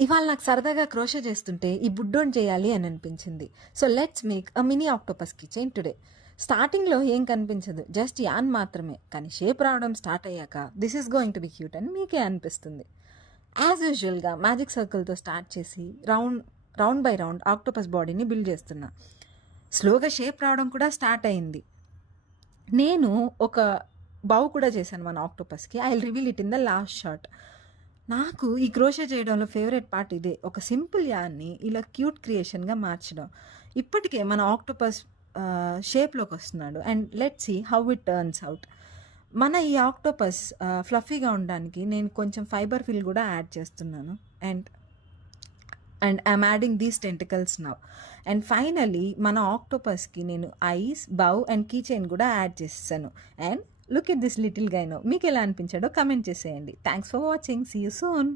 ఇవాళ నాకు సరదాగా క్రోషే చేస్తుంటే ఈ బుడ్డోని చేయాలి అని అనిపించింది. So let's make a mini octopus kitchen today. స్టార్టింగ్‌లో ఏం కనిపించదు. జస్ట్ యాన్ మాత్రమే. కానీ షేప్ రావడం స్టార్ట్ అయ్యాక this is going to be cute అని మీకే అనిపిస్తుంది. యాజ్ యూజువల్‌గా మ్యాజిక్ సర్కిల్‌తో స్టార్ట్ చేసి రౌండ్ బై రౌండ్ ఆక్టోపస్ బాడీని బిల్డ్ చేస్తున్నా. స్లోగా షేప్ రావడం కూడా స్టార్ట్ అయింది. నేను ఒక బౌ కూడా చేశాను మన ఆక్టోపస్‌కి. I will reveal it in the last shot. నాకు ఈ క్రోషే చేయడంలో ఫేవరెట్ పార్ట్ ఇదే. ఒక సింపుల్ యార్న్‌ని ఇలా క్యూట్ క్రియేషన్‌గా మార్చడం. ఇప్పటికే మన ఆక్టోపస్ షేప్‌లోకి వస్తున్నాడు. And let's see how it turns out. మన ఈ ఆక్టోపస్ ఫ్లఫీగా ఉండడానికి నేను కొంచెం ఫైబర్ ఫిల్ కూడా యాడ్ చేస్తున్నాను. And I'm adding these tentacles now. And finally మన ఆక్టోపస్కి నేను eyes, bow and key chain కూడా యాడ్ చేసేసాను. And look at this little guy now. మీకు ఎలా అనిపించాడో కమెంట్ చేసేయండి. Thanks for watching. See you soon.